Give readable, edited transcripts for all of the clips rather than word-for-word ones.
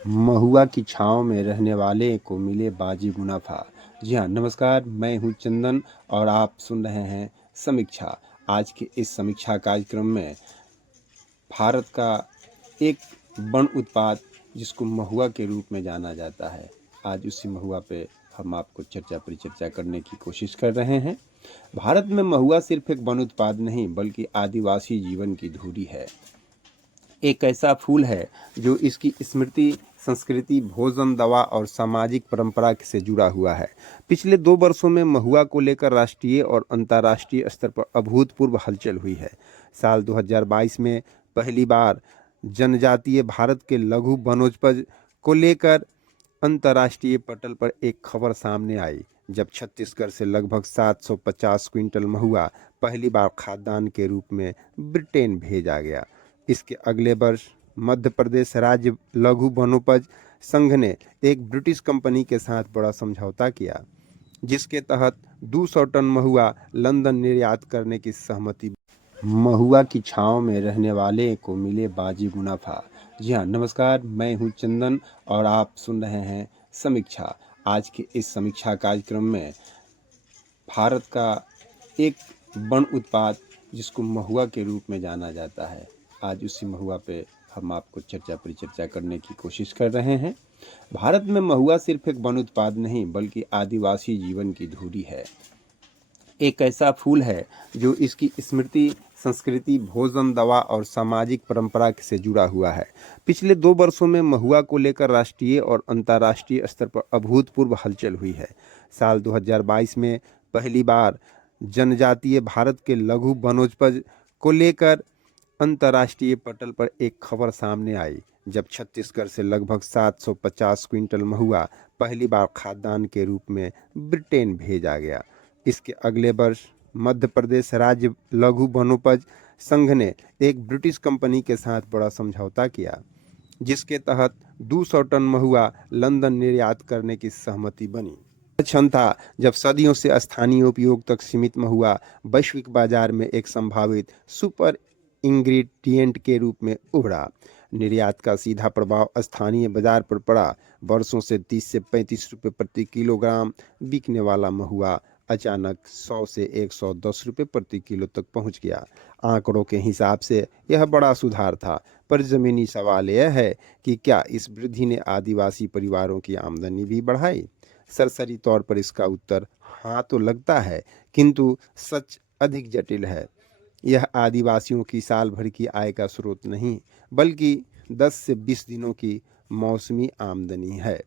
महुआ की छाँव में रहने वाले को मिले बाजी मुनाफा। जी हाँ, नमस्कार, मैं हूँ चंदन और आप सुन रहे हैं समीक्षा। आज के इस समीक्षा कार्यक्रम में भारत का एक वन उत्पाद जिसको महुआ के रूप में जाना जाता है, आज उसी महुआ पे हम आपको चर्चा परिचर्चा करने की कोशिश कर रहे हैं। भारत में महुआ सिर्फ एक वन उत्पाद नहीं बल्कि आदिवासी जीवन की धुरी है। एक ऐसा फूल है जो इसकी स्मृति, संस्कृति, भोजन, दवा और सामाजिक परंपरा से जुड़ा हुआ है। पिछले 2 वर्षों में महुआ को लेकर राष्ट्रीय और अंतर्राष्ट्रीय स्तर पर अभूतपूर्व हलचल हुई है। साल 2022 में पहली बार जनजातीय भारत के लघु वनोपज को लेकर अंतर्राष्ट्रीय पटल पर एक खबर सामने आई, जब छत्तीसगढ़ से लगभग 750 क्विंटल महुआ पहली बार खाद्यान्न के रूप में ब्रिटेन भेजा गया। इसके अगले वर्ष मध्य प्रदेश राज्य लघु वनोपज संघ ने एक ब्रिटिश कंपनी के साथ बड़ा समझौता किया, जिसके तहत 200 टन महुआ लंदन निर्यात करने की सहमति। महुआ की छाँव में रहने वाले को मिले बाजी मुनाफा। जी हाँ, नमस्कार, मैं हूँ चंदन और आप सुन रहे हैं समीक्षा। आज के इस समीक्षा कार्यक्रम में भारत का एक वन उत्पाद जिसको महुआ के रूप में जाना जाता है, आज उसी महुआ पे हम आपको चर्चा परिचर्चा करने की कोशिश कर रहे हैं। भारत में महुआ सिर्फ एक वन उत्पाद नहीं बल्कि आदिवासी जीवन की धुरी है। एक ऐसा फूल है जो इसकी स्मृति, संस्कृति, भोजन, दवा और सामाजिक परंपरा से जुड़ा हुआ है। पिछले 2 वर्षों में महुआ को लेकर राष्ट्रीय और अंतर्राष्ट्रीय स्तर पर अभूतपूर्व हलचल हुई है। साल 2022 में पहली बार जनजातीय भारत के लघु वनोपज को लेकर अंतर्राष्ट्रीय पटल पर एक खबर सामने आई, जब छत्तीसगढ़ से लगभग 750 क्विंटल महुआ पहली बार खाद्यान्न के रूप में ब्रिटेन भेजा गया। इसके अगले वर्ष मध्य प्रदेश राज्य लघु वनोपज संघ ने एक ब्रिटिश कंपनी के साथ बड़ा समझौता किया, जिसके तहत 200 टन महुआ लंदन निर्यात करने की सहमति बनी। क्षण था जब सदियों से स्थानीय उपयोग तक सीमित महुआ वैश्विक बाजार में एक संभावित सुपर इंग्रेडिएंट के रूप में उभरा। निर्यात का सीधा प्रभाव स्थानीय बाजार पर पड़ा। वर्षों से 30 से 35 रुपये प्रति किलोग्राम बिकने वाला महुआ अचानक 100 से 110 रुपये प्रति किलो तक पहुंच गया। आंकड़ों के हिसाब से यह बड़ा सुधार था, पर ज़मीनी सवाल यह है कि क्या इस वृद्धि ने आदिवासी परिवारों की आमदनी भी बढ़ाई? सरसरी तौर पर इसका उत्तर हाँ तो लगता है, किंतु सच अधिक जटिल है। यह आदिवासियों की साल भर की आय का स्रोत नहीं बल्कि 10 से 20 दिनों की मौसमी आमदनी है।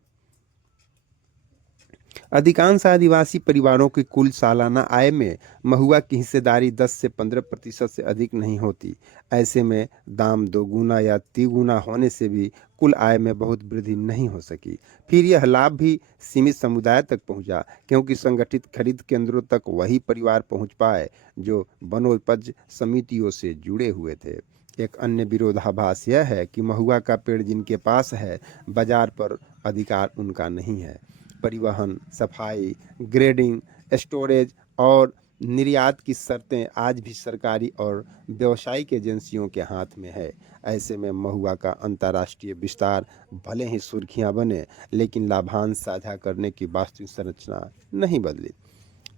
अधिकांश आदिवासी परिवारों की कुल सालाना आय में महुआ की हिस्सेदारी 10 से 15% से अधिक नहीं होती। ऐसे में दाम दोगुना या तिगुना होने से भी कुल आय में बहुत वृद्धि नहीं हो सकी। फिर यह लाभ भी सीमित समुदाय तक पहुंचा, क्योंकि संगठित खरीद केंद्रों तक वही परिवार पहुंच पाए जो वनोपज समितियों से जुड़े हुए थे। एक अन्य विरोधाभास यह है कि महुआ का पेड़ जिनके पास है, बाजार पर अधिकार उनका नहीं है। परिवहन, सफाई, ग्रेडिंग, स्टोरेज और निर्यात की शर्तें आज भी सरकारी और व्यावसायिक एजेंसियों के हाथ में है। ऐसे में महुआ का अंतर्राष्ट्रीय विस्तार भले ही सुर्खियां बने, लेकिन लाभांश साझा करने की वास्तविक संरचना नहीं बदली।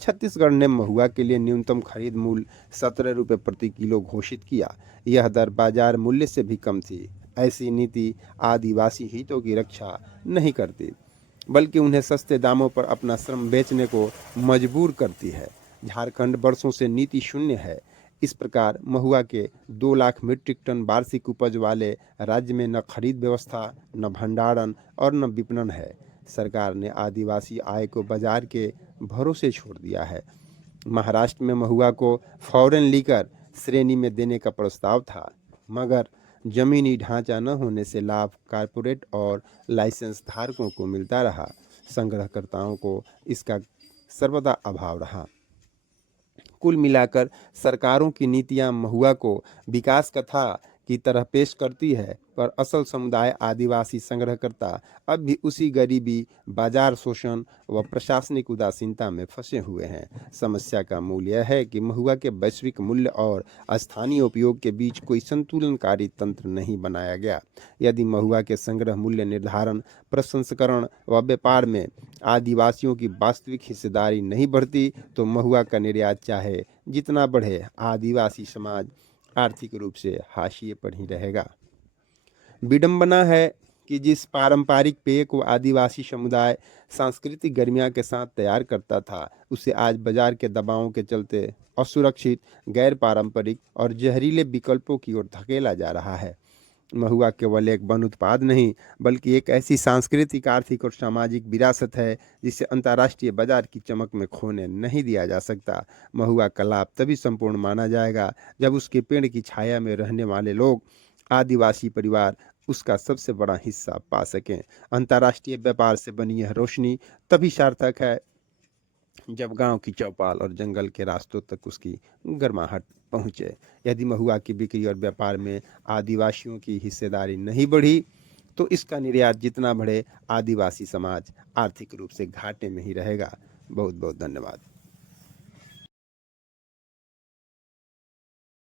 छत्तीसगढ़ ने महुआ के लिए न्यूनतम खरीद मूल्य 17 रुपये प्रति किलो घोषित किया। यह दर बाजार मूल्य से भी कम थी। ऐसी नीति आदिवासी हितों की रक्षा नहीं करती बल्कि उन्हें सस्ते दामों पर अपना श्रम बेचने को मजबूर करती है। झारखंड वर्षों से नीति शून्य है। इस प्रकार महुआ के 2 लाख मीट्रिक टन वार्षिक उपज वाले राज्य में न खरीद व्यवस्था, न भंडारण और न विपणन है। सरकार ने आदिवासी आय को बाजार के भरोसे छोड़ दिया है। महाराष्ट्र में महुआ को फॉरेन लीकर श्रेणी में देने का प्रस्ताव था, मगर जमीनी ढांचा न होने से लाभ कारपोरेट और लाइसेंस धारकों को मिलता रहा। संग्रहकर्ताओं को इसका सर्वदा अभाव रहा। कुल मिलाकर सरकारों की नीतियां महुआ को विकास का था की तरह पेश करती है, पर असल समुदाय आदिवासी संग्रहकर्ता अब भी उसी गरीबी, बाजार शोषण व प्रशासनिक उदासीनता में फंसे हुए हैं। समस्या का मूल यह है कि महुआ के वैश्विक मूल्य और स्थानीय उपयोग के बीच कोई संतुलनकारी तंत्र नहीं बनाया गया। यदि महुआ के संग्रह, मूल्य निर्धारण, प्रसंस्करण व व्यापार में आदिवासियों की वास्तविक हिस्सेदारी नहीं बढ़ती, तो महुआ का निर्यात चाहे जितना बढ़े, आदिवासी समाज आर्थिक रूप से हाशिए पर ही रहेगा। विडंबना है कि जिस पारंपरिक पेय को आदिवासी समुदाय सांस्कृतिक गर्मिया के साथ तैयार करता था, उसे आज बाजार के दबावों के चलते असुरक्षित, गैर पारंपरिक और जहरीले विकल्पों की ओर धकेला जा रहा है। महुआ केवल एक वन उत्पाद नहीं, बल्कि एक ऐसी सांस्कृतिक, आर्थिक और सामाजिक विरासत है जिसे अंतर्राष्ट्रीय बाजार की चमक में खोने नहीं दिया जा सकता। महुआ का लाभ तभी संपूर्ण माना जाएगा जब उसके पेड़ की छाया में रहने वाले लोग, आदिवासी परिवार, उसका सबसे बड़ा हिस्सा पा सकें। अंतर्राष्ट्रीय व्यापार से बनी यह रोशनी तभी सार्थक है जब गांव की चौपाल और जंगल के रास्तों तक उसकी गर्माहट पहुंचे। यदि महुआ की बिक्री और व्यापार में आदिवासियों की हिस्सेदारी नहीं बढ़ी, तो इसका निर्यात जितना बढ़े, आदिवासी समाज आर्थिक रूप से घाटे में ही रहेगा। बहुत बहुत धन्यवाद।